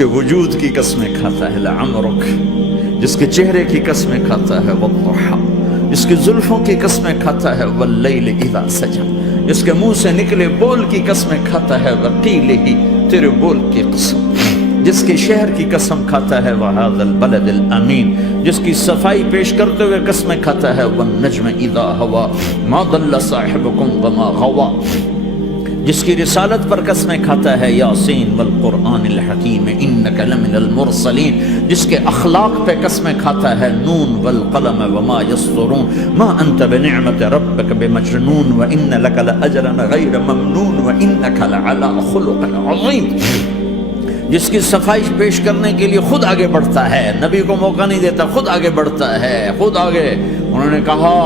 کے وجود کی قسمیں کھاتا ہے لعمرک، جس کے چہرے کی قسمیں کھاتا ہے والضحی، جس کی زلفوں کی قسمیں کھاتا ہے واللیل اذا سجا، جس کے منہ سے نکلے بول کی قسمیں کھاتا ہے وقیلہ، تیرے بول کی قسم، جس کے شہر کی قسم کھاتا ہے وہذا البلد الامین، جس کی صفائی پیش کرتے ہوئے قسمیں کھاتا ہے والنجم اذا ہوا ما ضل صاحبکم وما غوا، جس کی رسالت پر قسمیں کھاتا ہے یاسین والقرآن الحکیم انک لمن المرسلین، جس کے اخلاق پہ قسمیں کھاتا ہے نون والقلم وما یسطرون ما انت بنعمت ربک بمجنون وان لک لاجرا غیر ممنون وانک لعلی خلق عظیم، جس کی صفائی پیش کرنے کے لیے خود آگے بڑھتا ہے، نبی کو موقع نہیں دیتا، خود آگے بڑھتا ہے، خود آگے۔ انہوں نے کہا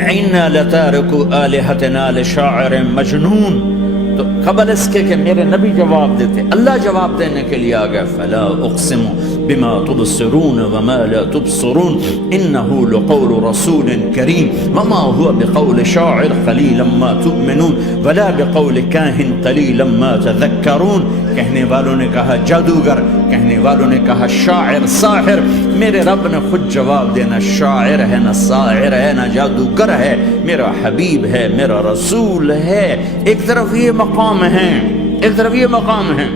اِنَّا لَتَارِكُ آلِهَتِنَا لِشَاعِرٍ مَجْنُونَ، تو قبل اس کے کہ میرے نبی جواب دیتے، اللہ جواب دینے کے لیے آگیا فَلَا أُقْسِمُ بِمَا تُبْصِرُونَ وَمَا لَا تُبْصِرُونَ إِنَّهُ لَقَوْلُ رَسُولٍ كَرِيمٍ وَمَا هُوَ بِقَوْلِ شَاعِرٍ قَلِيلًا مَا تُؤْمِنُونَ وَلَا بِقَوْلِ كَاهِنٍ قَلِيلًا مَا تَذَكَّرُونَ۔ کہنے والوں نے کہا جادوگر، کہنے والوں نے کہا شاعر، ساحر، میرے رب نے خود جواب دینا شاعر ہے نہ ساحر ہے نہ جادوگر ہے، میرا حبیب ہے، میرا رسول ہے۔ ایک طرف یہ مقام ہے، ایک طرف یہ مقام ہے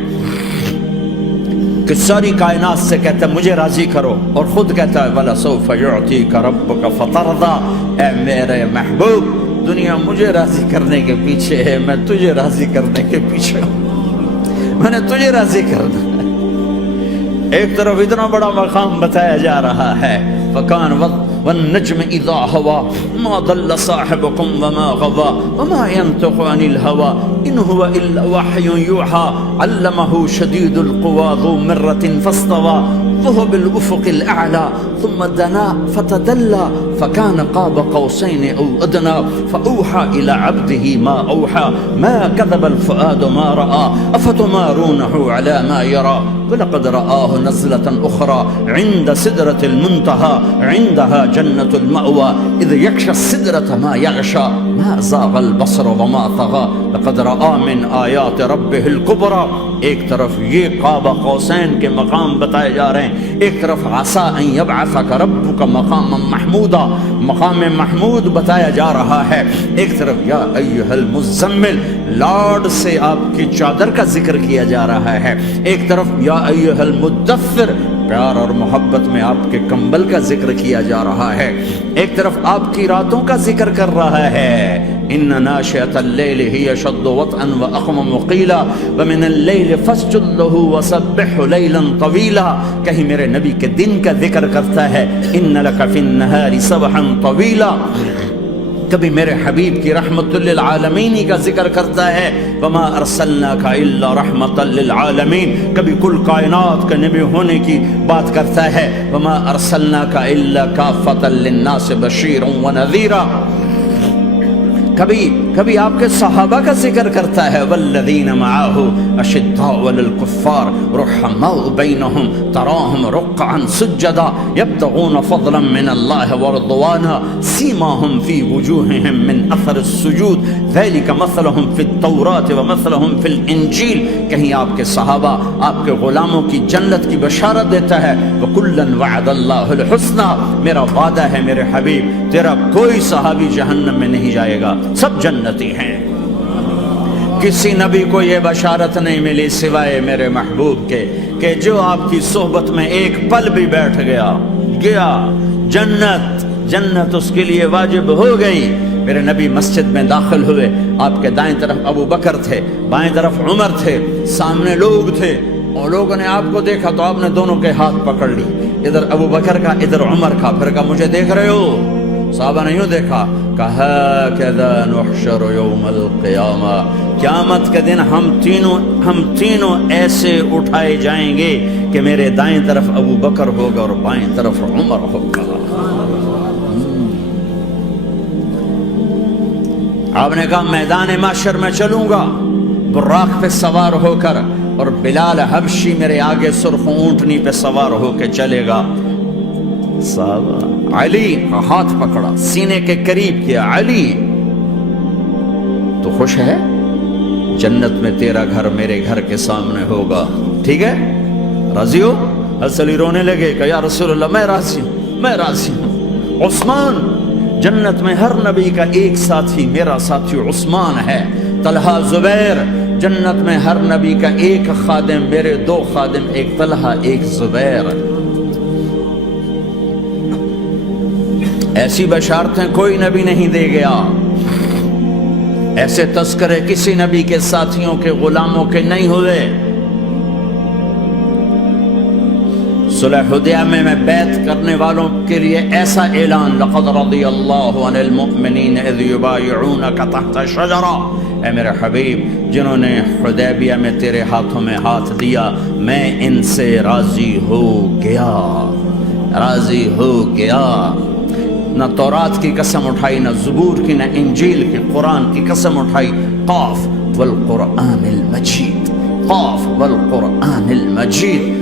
کہ ساری کائنات سے کہتا ہے مجھے راضی کرو، اور خود کہتا ہے وَلَسَوْفَ يُعْطِيكَ رَبُّكَ فَتَرْضَىٰ، اے میرے محبوب دنیا مجھے راضی کرنے کے پیچھے ہے، میں تجھے راضی کرنے کے پیچھے ہوں، میں نے تجھے راضی کرنا ہے۔ ایک طرف اتنا بڑا مقام بتایا جا رہا ہے فَكَانَ وَالنَّجْمِ إِذَا هَوَىٰ مَا ضَلَّ صَاحِبُكُمْ وَمَا غَوَىٰ وَمَا يَنطِقُ عَنِ الْهَوَىٰ إِنْ هُوَ إِلَّا وَحْيٌ يُوحَىٰ عَلَّمَهُ شَدِيدُ الْقُوَىٰ ذُو مِرَّةٍ فَاسْتَوَىٰ وَهُوَ بِالْأُفُقِ الْأَعْلَىٰ ثُمَّ دَنَا فَتَدَلَّىٰ فَكَانَ قَابَ قَوْسَيْنِ أَوْ أَدْنَىٰ فَأَوْحَىٰ إِلَىٰ عَبْدِهِ مَا أَوْحَىٰ مَا كَذَبَ الْفُؤَادُ مَا رَأَىٰ أَفَتُمَارُونَهُ عَلَىٰ مَا يَرَىٰ وَلَقَدْ رَآهُ نَزْلَةً أُخْرَىٰ عِندَ سِدْرَةِ الْمُنتَهَىٰ عِندَهَا جَنَّةُ الْمَأْوَىٰ إِذْ يَغْشَى السِّدْرَةَ مَا يَغْشَىٰ مَا زَاغَ الْبَصَرُ وَمَا طَغَىٰ لَقَدْ رَآ مِنْ آيَاتِ رَبِّهِ الْكُبْرَىٰ۔ ایک طرف یہ قاب قوسین کے مقام بتائے جا رہے ہیں، ایک طرف عسیٰ ان یبعثک ربک مقاما محمودا، مقام محمود بتایا جا رہا ہے، ایک طرف یا ایھا المزمل لارڈ سے آپ کی چادر کا ذکر کیا جا رہا ہے، ایک طرف یا ایھا المدثر پیار اور محبت میں آپ کے کمبل کا ذکر کیا جا رہا ہے، ایک طرف آپ کی راتوں کا ذکر کر رہا ہے ان ناشئۃ اللیل ہی اشد وطئا واقوم قیلا ومن اللیل فاسجد لہ وسبحہ لیلا طویلا، کہیں میرے نبی کے دن کا ذکر کرتا ہے ان لک فی النہار سبحا طویلا، کبھی میرے حبیب کی رحمت للعالمین کا ذکر کرتا ہے وما ارسلناک الا رحمت للعالمین، کبھی کل کائنات کے نبی ہونے کی بات کرتا ہے وما ارسلناک الا کافۃ للناس بشیرا ونذیرا، کبھی آپ کے صحابہ کا ذکر کرتا ہے والذین معہ اشداء علی الکفار رحماء بینہم تراہم رکعا سجدا یبتغون فضلا من اللہ ورضوانا سیماہم فی وجوہہم من اثر السجود ذلک مثلہم فی التوراۃ ومثلہم فی الانجیل، کہیں آپ کے صحابہ آپ کے غلاموں کی جنت کی بشارت دیتا ہے وکلا وعد اللہ الحسنى، میرا وعدہ ہے میرے حبیب تیرا کوئی صحابی جہنم میں نہیں جائے گا، سب جنتی ہیں۔ کسی نبی کو یہ بشارت نہیں ملی سوائے میرے محبوب کے کہ جو آپ کی صحبت میں ایک پل بھی بیٹھ گیا جنت اس کے لیے واجب ہو گئی۔ میرے نبی مسجد میں داخل ہوئے، آپ کے دائیں طرف ابو بکر تھے، بائیں طرف عمر تھے، سامنے لوگ تھے، اور لوگوں نے آپ کو دیکھا تو آپ نے دونوں کے ہاتھ پکڑ لی، ادھر ابو بکر کا ادھر عمر کا، پھر کہا مجھے دیکھ رہے ہو؟ صحابہ نے یوں دیکھا، کہا کذا نحشر یوم القیامہ، قیامت کے دن ہم تینوں ایسے اٹھائے جائیں گے کہ میرے دائیں طرف ابو بکر ہوگا اور بائیں طرف عمر ہوگا۔ آپ نے کہا میدان محشر میں چلوں گا براق پہ سوار ہو کر، اور بلال حبشی میرے آگے سرخ اونٹنی پہ سوار ہو کے چلے گا۔ صحابہ علی کا ہاتھ پکڑا، سینے کے قریب کیا، علی تو خوش ہے؟ جنت میں تیرا گھر میرے گھر کے سامنے ہوگا، ٹھیک ہے؟ راضی ہو؟ حضرت علی رونے لگے کہ یا رسول اللہ میں راضی ہوں، میں راضی ہوں۔ عثمان، جنت میں ہر نبی کا ایک ساتھی میرا ساتھی عثمان ہے۔ طلحہ، زبیر، جنت میں ہر نبی کا ایک خادم میرے دو خادم، ایک طلحہ ایک زبیر۔ ایسی بشارتیں کوئی نبی نہیں دے گیا، ایسے تذکرے کسی نبی کے ساتھیوں کے غلاموں کے نہیں ہوئے۔ صلح حدیبیہ میں بیعت کرنے والوں کے لیے ایسا اعلان، لقد رضی اللہ عن المؤمنین اذ یبایعونک تحت الشجرہ، اے میرے حبیب جنہوں نے حدیبیہ میں تیرے ہاتھوں میں ہاتھ دیا، میں ان سے راضی ہو گیا، راضی ہو گیا۔ نہ تورات کی قسم اٹھائی، نہ زبور کی، نہ انجیل کی، قرآن کی قسم اٹھائی۔ قاف والقرآن المجید، قاف والقرآن المجید۔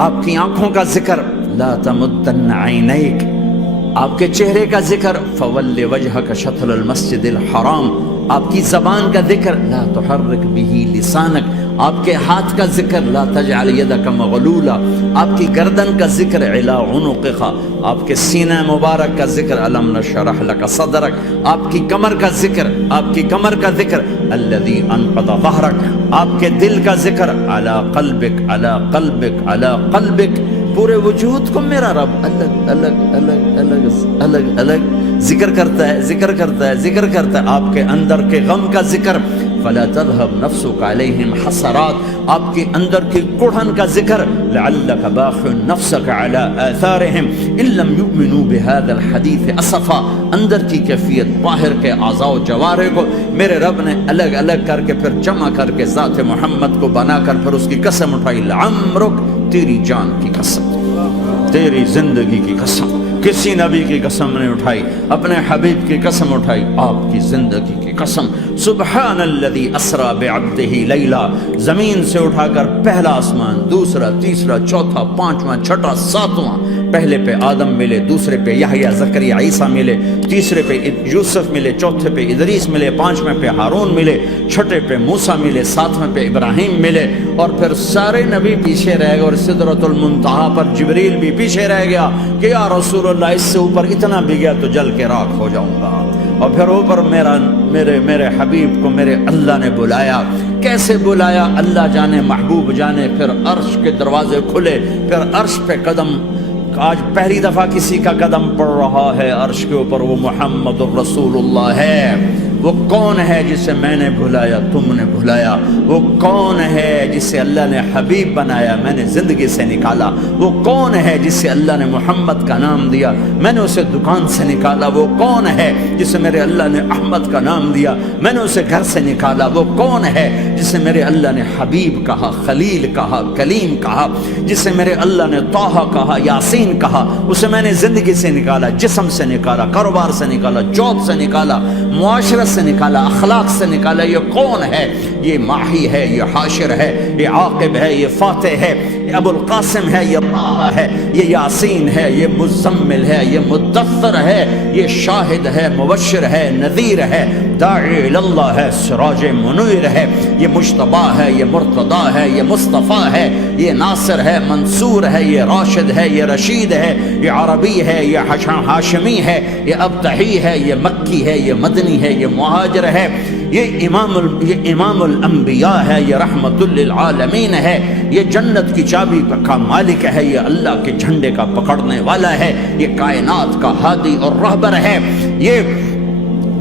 آپ کی آنکھوں کا ذکر، لا تمدن عینیک، آپ کے چہرے کا ذکر، فول وجہک شطر المسجد الحرام، آپ کی زبان کا ذکر، لا تحرک بہ لسانک، آپ کے ہاتھ کا ذکر، لا تجعل یدک مغلولہ، آپ کی گردن کا ذکر، علی عنقک، آپ کے سینہ مبارک کا ذکر، الم نشرح لک صدرک، آپ کی کمر کا ذکر، آپ کی کمر کا ذکر، الذی انقض ظہرک، آپ کے دل کا ذکر، علی قلبک، علی قلبک، علی قلبک۔ پورے وجود کو میرا رب الگ الگ الگ الگ الگ الگ ذکر کرتا ہے، ذکر کرتا ہے، ذکر کرتا ہے۔ آپ کے اندر کے غم کا ذکر، فلا تذهب نفسك علیہم حسرات، آپ کے اندر کی کڑھن کا ذکر، لعلک باخع نفسك على آثارهم ان لم يؤمنوا بهذا الحديث اسفا، اندر کی کیفیت، باہر کے اعضاء و جوارح کو میرے رب نے الگ الگ کر کے پھر جمع کر کے ذات محمد کو بنا کر پھر اس کی قسم اٹھائی، لعمرک، تیری جان کی قسم، تیری زندگی کی قسم۔ کسی نبی کی قسم نہیں اٹھائی، اپنے حبیب کی قسم اٹھائی، آپ کی زندگی کی قسم۔ سبحان الذی اسریٰ بعبدہ لیلا، زمین سے اٹھا کر پہلا آسمان، دوسرا، تیسرا، چوتھا، پانچواں، چھٹا، ساتواں۔ پہلے پہ آدم ملے، دوسرے پہ یحییٰ، زکریا، عیسیٰ ملے، تیسرے پہ یوسف ملے، چوتھے پہ ادریس ملے، پانچویں پہ ہارون ملے، چھٹے پہ موسیٰ ملے، ساتویں پہ ابراہیم ملے، اور پھر سارے نبی پیچھے رہ گئے، اور سدرۃ المنتہا پر جبریل بھی پیچھے رہ گیا کہ یا رسول اللہ اس سے اوپر اتنا بھی گیا تو جل کے راکھ ہو جاؤں گا۔ اور پھر اوپر میرے حبیب کو میرے اللہ نے بلایا۔ کیسے بلایا اللہ جانے، محبوب جانے۔ پھر عرش کے دروازے کھلے، پھر عرش پہ قدم، آج پہلی دفعہ کسی کا قدم پڑ رہا ہے عرش کے اوپر، وہ محمد الرسول اللہ ہے۔ وہ کون ہے جسے میں نے بھلایا، تم نے بھلایا؟ وہ کون ہے جسے اللہ نے حبیب بنایا، میں نے زندگی سے نکالا؟ وہ کون ہے جسے اللہ نے محمد کا نام دیا، میں نے اسے دکان سے نکالا؟ وہ کون ہے جسے میرے اللہ نے احمد کا نام دیا، میں نے اسے گھر سے نکالا؟ وہ کون ہے جسے میرے اللہ نے حبیب کہا، خلیل کہا، کلیم کہا، جسے میرے اللہ نے طٰہٰ کہا، یاسین کہا؟ اسے میں نے زندگی سے نکالا، جسم سے نکالا، کاروبار سے نکالا، جاب سے نکالا، معاشرت سے نکالا، اخلاق سے نکالا۔ یہ کون ہے؟ یہ ماہی ہے، یہ حاشر ہے، یہ عاقب ہے، یہ فاتح ہے، یہ ابو القاسم ہے، یہ طٰہٰ ہے، یہ یاسین ہے، یہ مزمل ہے، یہ مدثر ہے، یہ شاہد ہے، مبشر ہے، نذیر ہے، داعی اللہ ہے، سراج منیر ہے، یہ مجتبی ہے، یہ مرتضی ہے، یہ مصطفیٰ ہے، یہ ناصر ہے، منصور ہے، یہ راشد ہے، یہ رشید ہے، یہ عربی ہے، یہ ہاشمی ہے، یہ ابتحی ہے، یہ مکی ہے، یہ مدنی ہے، یہ مہاجر ہے، یہ امام الانبیاء ہے، یہ رحمت للعالمین ہے، یہ جنت کی چابی کا مالک ہے، یہ اللہ کے جھنڈے کا پکڑنے والا ہے، یہ کائنات کا ہادی اور رہبر ہے۔ یہ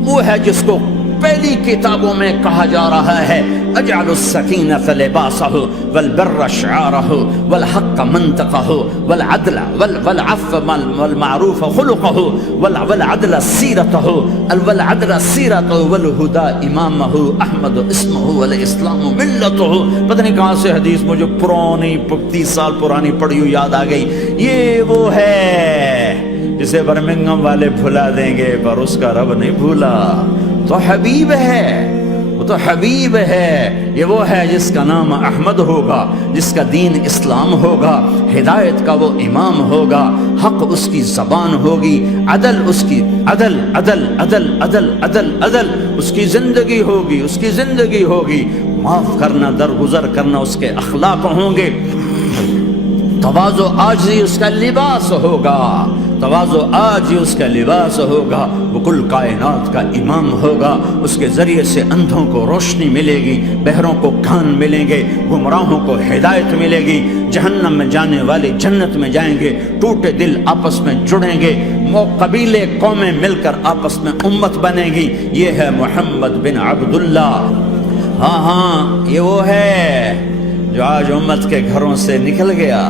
وہ ہے جس کو پہلی کتابوں میں کہا جا رہا ہے اجعل السکینۃ لباسہ والبر شعارہ والحق منطقہ والعدل والعفو والمعروف خلقہ والعدل سیرتہ والعدل سیرتہ والہدى امامہ احمد اسمہ والاسلام ملتہ۔ پتہ نہیں کہاں سے حدیث مجھے پرانی 30 سال پرانی پڑھی ہوئی یاد آ گئی۔ یہ وہ ہے جسے برمنگم والے بھلا دیں گے پر اس کا رب نہیں بھولا۔ تو حبیب ہے، وہ تو حبیب ہے، یہ وہ ہے جس کا نام احمد ہوگا، جس کا دین اسلام ہوگا، ہدایت کا وہ امام ہوگا، حق اس کی زبان ہوگی، عدل اس کی عدل عدل عدل عدل عدل عدل اس کی زندگی ہوگی، اس کی زندگی ہوگی، معاف کرنا، درگزر کرنا اس کے اخلاق ہوں گے، تواضع عاجزی اس کا لباس ہوگا، تواضع عاجزی اس کا لباس ہوگا، وہ کل کائنات کا امام ہوگا، اس کے ذریعے سے اندھوں کو روشنی ملے گی، بہروں کو کان ملیں گے، گمراہوں کو ہدایت ملے گی، جہنم میں جانے والے جنت میں جائیں گے، ٹوٹے دل آپس میں جڑیں گے، قبیلے قومیں مل کر آپس میں امت بنیں گی۔ یہ ہے محمد بن عبداللہ۔ ہاں ہاں، یہ وہ ہے جو آج امت کے گھروں سے نکل گیا،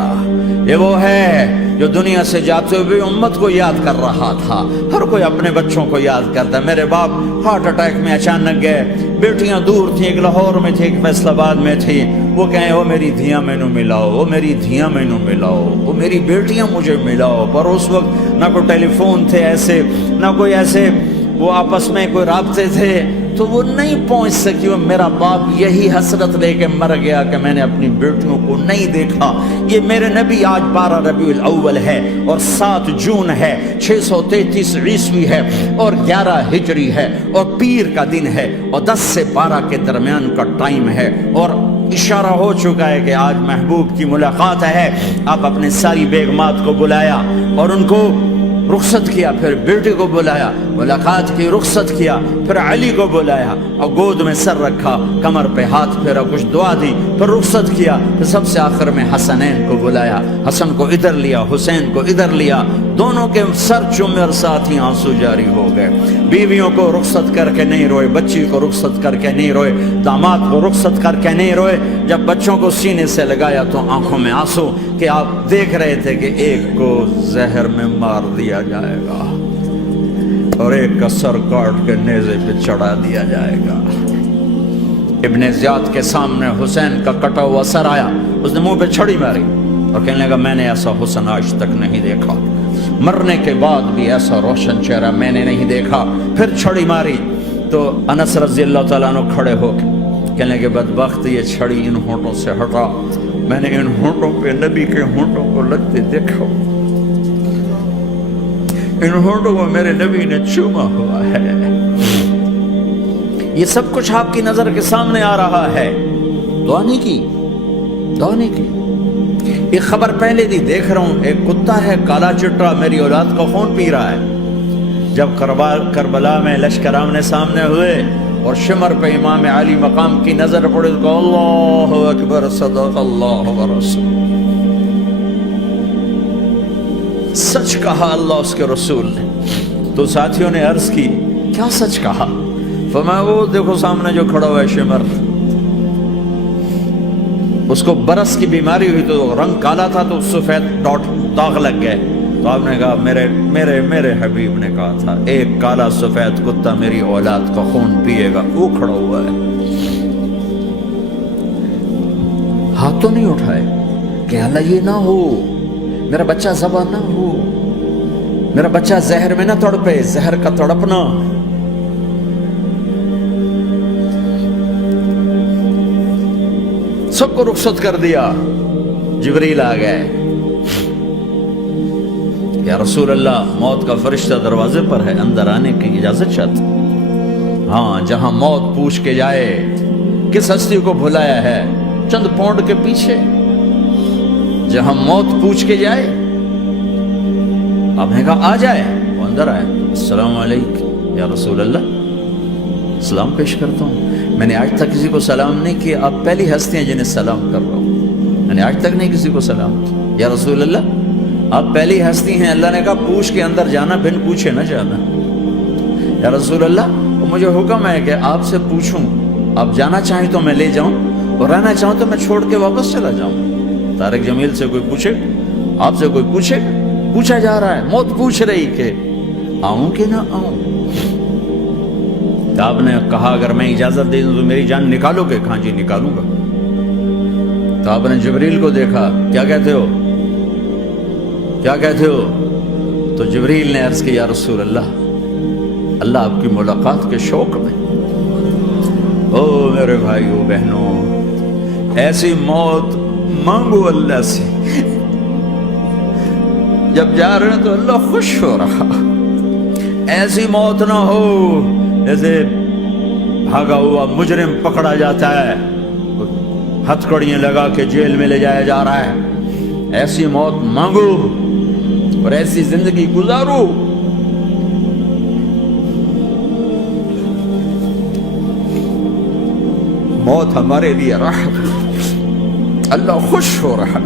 یہ وہ ہے جو دنیا سے جاتے ہوئے امت کو یاد کر رہا تھا۔ ہر کوئی اپنے بچوں کو یاد کرتا ہے۔ میرے باپ ہارٹ اٹیک میں اچانک گئے، بیٹیاں دور تھیں، ایک لاہور میں تھی، ایک فیصل آباد میں تھی، وہ کہیں وہ میری دھیاں مینوں ملاؤ، وہ میری دھیاں مینوں ملاؤ، وہ میری بیٹیاں مجھے ملاؤ۔ پر اس وقت نہ کوئی ٹیلی فون تھے ایسے، نہ کوئی ایسے وہ آپس میں کوئی رابطے تھے، تو وہ نہیں پہنچ سکی۔ وہ میرا باپ یہی حسرت لے کے مر گیا کہ میں نے اپنی بیٹیوں کو نہیں دیکھا۔ یہ میرے نبی آج 12 ربیع الاول ہے اور 7 جون ہے، 633 عیسوی ہے اور 11 ہجری ہے اور پیر کا دن ہے اور 10 سے 12 کے درمیان کا ٹائم ہے، اور اشارہ ہو چکا ہے کہ آج محبوب کی ملاقات ہے۔ آپ اپنے ساری بیگمات کو بلایا اور ان کو رخصت کیا، پھر بیٹے کو بلایا، ملاقات کی، رخصت کیا، پھر علی کو بلایا اور گود میں سر رکھا، کمر پہ ہاتھ پھیرا، کچھ دعا دی، پھر رخصت کیا، پھر سب سے آخر میں حسنین کو بلایا، حسن کو ادھر لیا، حسین کو ادھر لیا، دونوں کے سر چومے اور ساتھ ہی آنسو جاری ہو گئے۔ بیویوں کو رخصت کر کے نہیں روئے، بچی کو رخصت کر کے نہیں روئے، داماد کو رخصت کر کے نہیں روئے۔ جب بچوں کو سینے سے لگایا تو آنکھوں میں آنسو، کہ آپ دیکھ رہے تھے کہ ایک کو زہر میں مار دیا جائے گا اور ایک کا سر کاٹ کے نیزے پہ چڑھا دیا جائے گا۔ ابن زیاد کے سامنے حسین کا کٹا ہوا سر آیا، اس نے منہ پہ چھڑی ماری اور کہنے لگا میں نے ایسا حسن آج تک نہیں دیکھا، مرنے کے بعد بھی ایسا روشن چہرہ میں نے نہیں دیکھا۔ پھر چھڑی ماری تو انس رضی اللہ تعالیٰ عنہ کھڑے ہو کے کہنے لگے بدبخت، یہ چھڑی ان ہونٹوں سے ہٹا، میں نے ان ہونٹوں پہ نبی کے ہونٹوں کو لگتے دیکھا، ان ہونٹوں کو میرے نبی نے چوما ہوا ہے۔ یہ سب کچھ آپ کی نظر کے سامنے آ رہا ہے، دعا نہیں کی، دعا نہیں کی۔ ایک خبر پہلے دی دیکھ رہا ہوں، ایک کتا ہے کالا چٹا میری اولاد کا خون پی رہا ہے۔ جب کربلا میں لشکر آمنے سامنے ہوئے اور شمر پہ امام علی مقام کی نظر پڑے تو اللہ اکبر، صدق اللہ ورسول، سچ کہا اللہ اس کے رسول نے۔ تو ساتھیوں نے عرض کی کیا سچ کہا؟ فرمایا وہ دیکھو سامنے جو کھڑا ہوا ہے شمر، اس کو برس کی بیماری ہوئی تو رنگ کالا تھا تو سفید ڈاٹ داغ لگ گئے، تو آپ نے کہا میرے حبیب نے کہا تھا ایک کالا سفید کتا میری اولاد کا خون پیے گا، وہ کھڑا ہوا ہے۔ ہاتھ تو نہیں اٹھائے کہ اللہ یہ نہ ہو، میرا بچہ ذبح نہ ہو، میرا بچہ زہر میں نہ تڑپے، زہر کا تڑپنا۔ سب کو رخصت کر دیا، جبریل آ گئے، یا رسول اللہ موت کا فرشتہ دروازے پر ہے، اندر آنے کی اجازت چاہتا۔ ہاں، جہاں موت پوچھ کے جائے کس ہستی کو بھلایا ہے، چند پونڈ کے پیچھے، جہاں موت پوچھ کے جائے، آپ نے کہا آ جائے، وہ اندر آئے، السلام علیکم یا رسول اللہ، سلام پیش کرتا ہوں، میں نے آج تک کسی کو سلام نہیں کیا، آپ پہلی ہستی ہیں جنہیں سلام کر رہا ہوں، میں نے آج تک نہیں کسی کو سلام کیا، یا رسول اللہ آپ پہلی ہستی ہیں، اللہ نے کہا پوچھ کے اندر جانا، بن پوچھے نہ جانا، یا رسول اللہ مجھے حکم ہے کہ آپ سے پوچھوں، آپ جانا چاہیں تو میں لے جاؤں اور رہنا چاہوں تو میں چھوڑ کے واپس چلا جاؤں۔ طارق جمیل سے کوئی پوچھے، آپ سے کوئی پوچھے، پوچھا جا رہا ہے، موت پوچھ رہی کہ آؤں کہ نہ آؤں۔ آپ نے کہا اگر میں اجازت دے دوں تو میری جان نکالو گے؟ کہاں جی نکالوں گا۔ تو آپ نے جبریل کو دیکھا، کیا کہتے ہو، کیا کہتے ہو؟ تو جبریل نے عرض کیا یا رسول اللہ، اللہ آپ کی ملاقات کے شوق میں، او میرے بھائیوں بہنوں، ایسی موت مانگو اللہ سے، جب جا رہے ہیں تو اللہ خوش ہو رہا. ایسی موت نہ ہو جیسے بھاگا ہوا مجرم پکڑا جاتا ہے، ہتھکڑیاں لگا کے جیل میں لے جایا جا رہا ہے. ایسی موت مانگو اور ایسی زندگی گزارو. موت ہمارے لیے راحت، اللہ خوش ہو رہا.